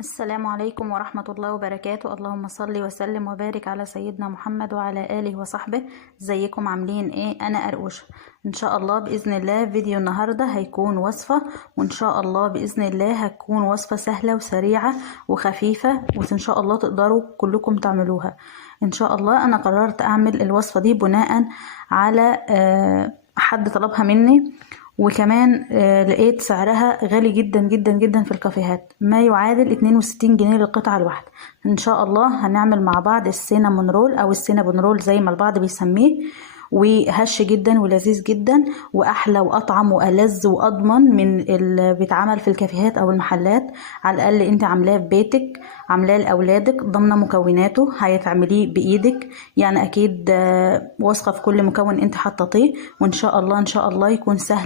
السلام عليكم ورحمة الله وبركاته. اللهم صل وسلم وبارك على سيدنا محمد وعلى آله وصحبه. ازيكم عاملين ايه؟ انا قرقوشة. ان شاء الله بإذن الله فيديو النهاردة هيكون وصفة، وان شاء الله بإذن الله هتكون وصفة سهلة وسريعة وخفيفة، وان شاء الله تقدروا كلكم تعملوها ان شاء الله. انا قررت اعمل الوصفة دي بناء على حد طلبها مني، وكمان لقيت سعرها غالي جدا جدا جدا في الكافيهات، ما يعادل 62 جنيه للقطعة الواحدة. ان شاء الله هنعمل مع بعض السينامون رول او السينابون رول زي ما البعض بيسميه، وهش جدا ولذيذ جدا واحلى واطعم والذ واضمن من اللي بيتعمل في الكافيهات او المحلات. على الاقل انت عاملاه في بيتك، عاملاه لاولادك، ضامنه مكوناته، هيتعمليه بايدك، يعني اكيد واثقه في كل مكون انت حطيتيه، وان شاء الله ان شاء الله يكون سهل